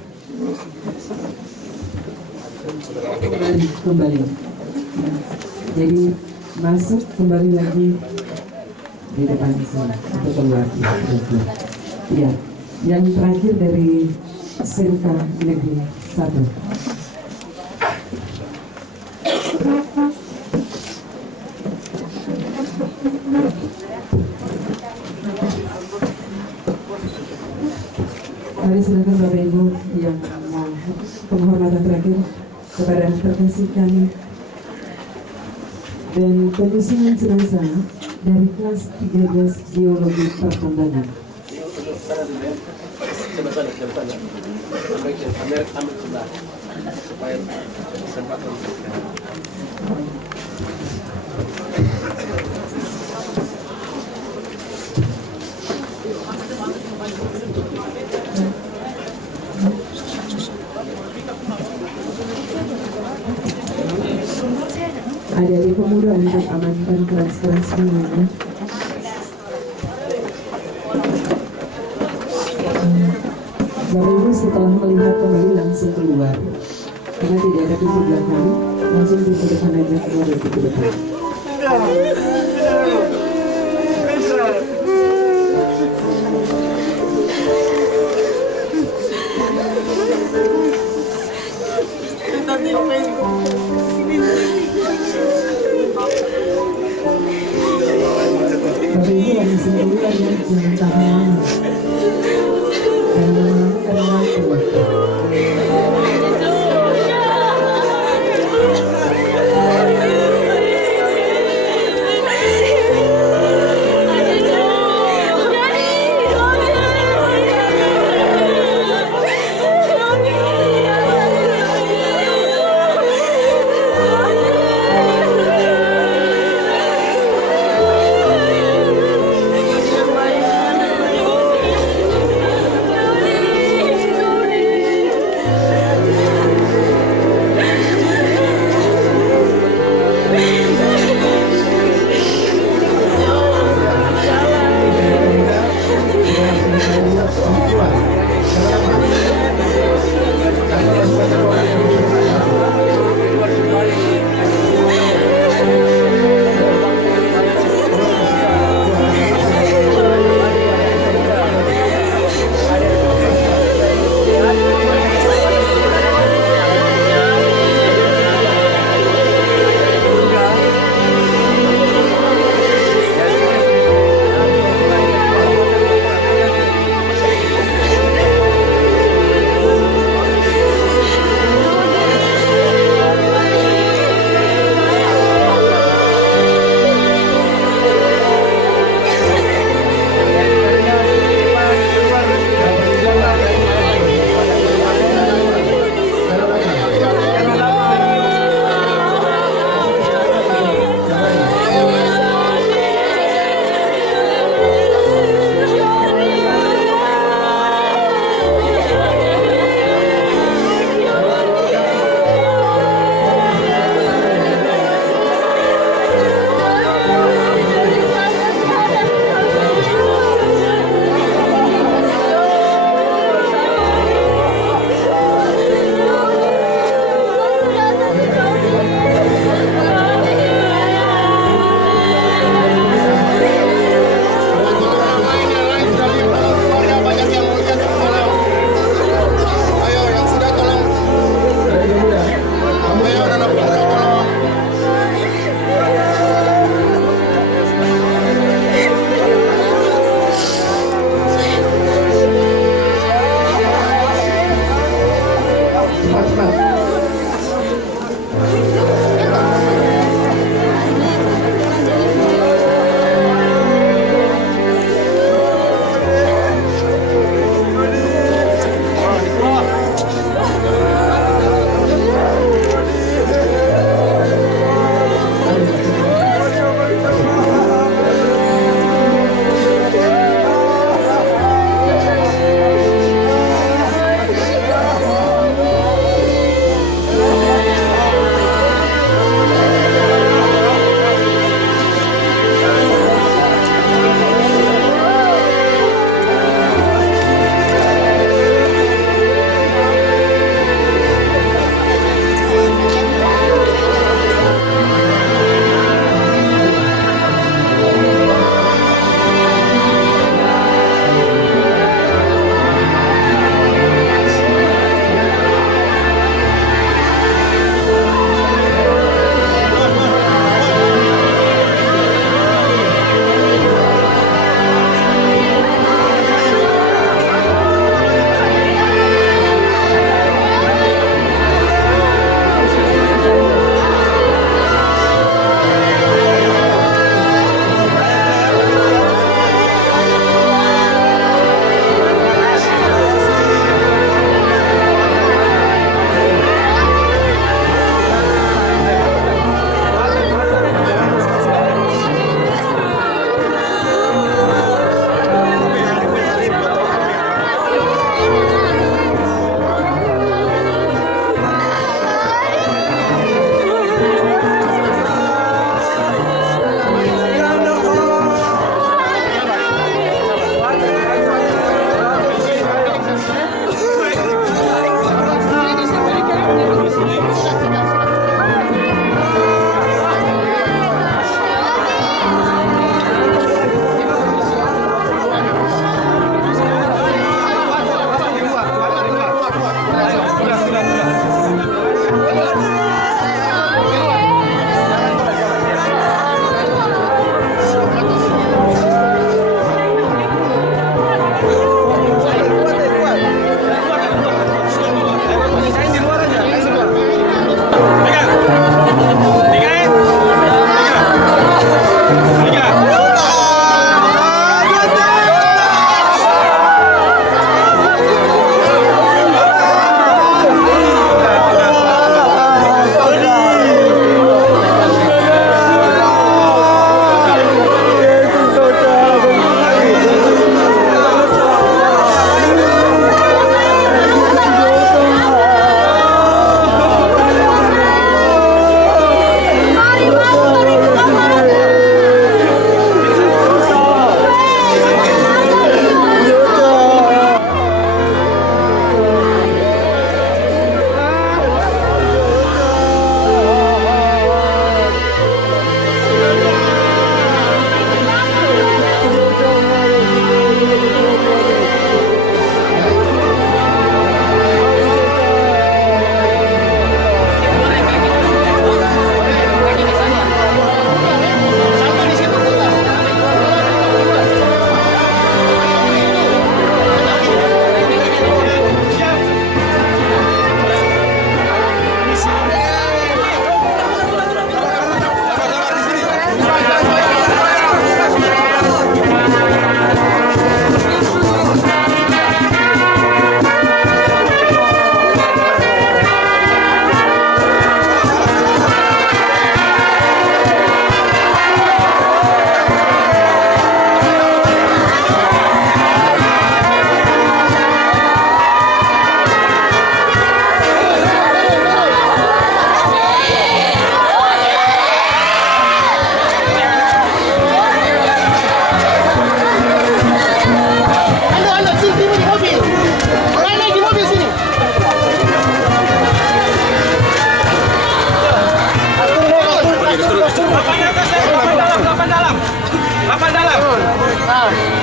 Kembali. Jadi masuk kembali lagi di depan sana atau keluar. Ya, yang terakhir dari SMK Negeri 1. Mari silakan Bapak Ibu yang mau penghormatan terakhir kepada terkasih kami dan penyusunan jenazah dari kelas 13 Geologi Pertambangan. Adik-adik pemuda untuk amankan kelas-kelas semuanya. Bapak Ibu setelah melihat kembali langsung keluar, karena tidak ada pintu belakang, langsung pintu depan aja keluar dari pintu depan. kesembuhan yang jangan tahan. Karena aku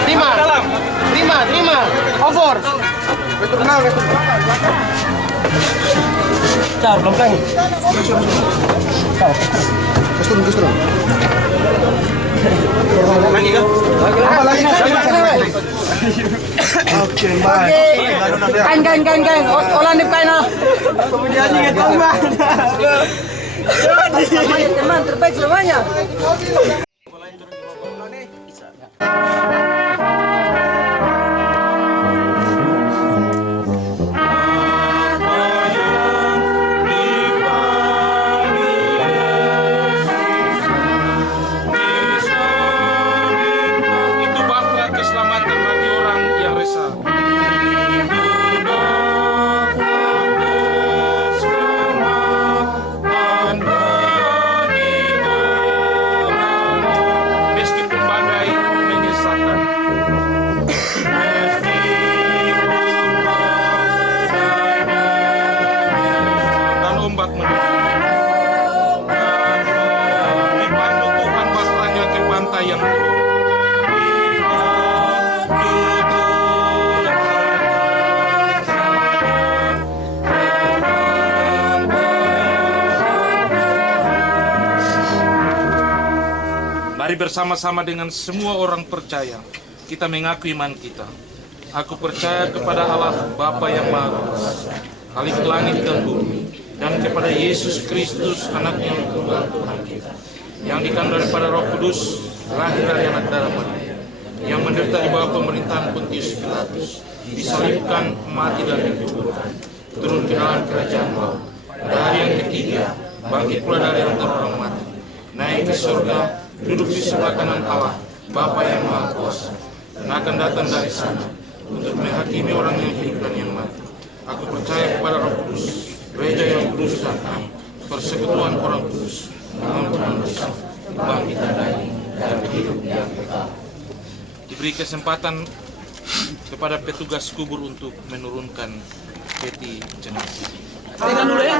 Terima. Over. Car, belum lagi. Kestrung. Lagi kan? Lagi. Oke, baik. Kain. Olah nip kain ah. Kemudian ingat teman. Teman terbaik semuanya. Mari bersama-sama dengan semua orang percaya, kita mengaku iman kita. Aku percaya kepada Allah Bapa yang Maha Kuasa, Khalik langit dan bumi, dan kepada Yesus Kristus, Anaknya yang tunggal Tuhan kita, yang dikandung daripada Roh Kudus, lahir dari anak darah Maria, yang menderita di bawah pemerintahan Pontius Pilatus, disalibkan, mati dan dikuburkan, turun ke dalam kerajaan maut, pada hari yang ketiga, bangkit pula dari antara orang mati, naik ke surga, duduk di sebelah kanan Allah, Bapa yang Maha Kuasa, dan akan datang dari sana untuk menghakimi orang yang hidup dan yang mati. Aku percaya kepada Roh Kudus, gereja yang kudus dan am, persekutuan orang kudus, pengampunan dosa, kebangkitan daging, dan hidup yang kekal. Diberi kesempatan kepada petugas kubur untuk menurunkan peti jenazah. Tekan dulu ya.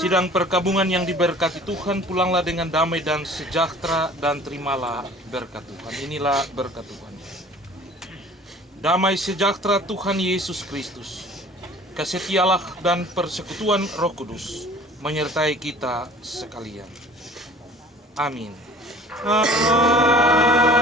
Sidang perkabungan yang diberkati Tuhan, pulanglah dengan damai dan sejahtera dan terimalah berkat Tuhan. Inilah berkat Tuhan. Damai sejahtera Tuhan Yesus Kristus, kasih Allah dan persekutuan Roh Kudus menyertai kita sekalian. Amin. Amin.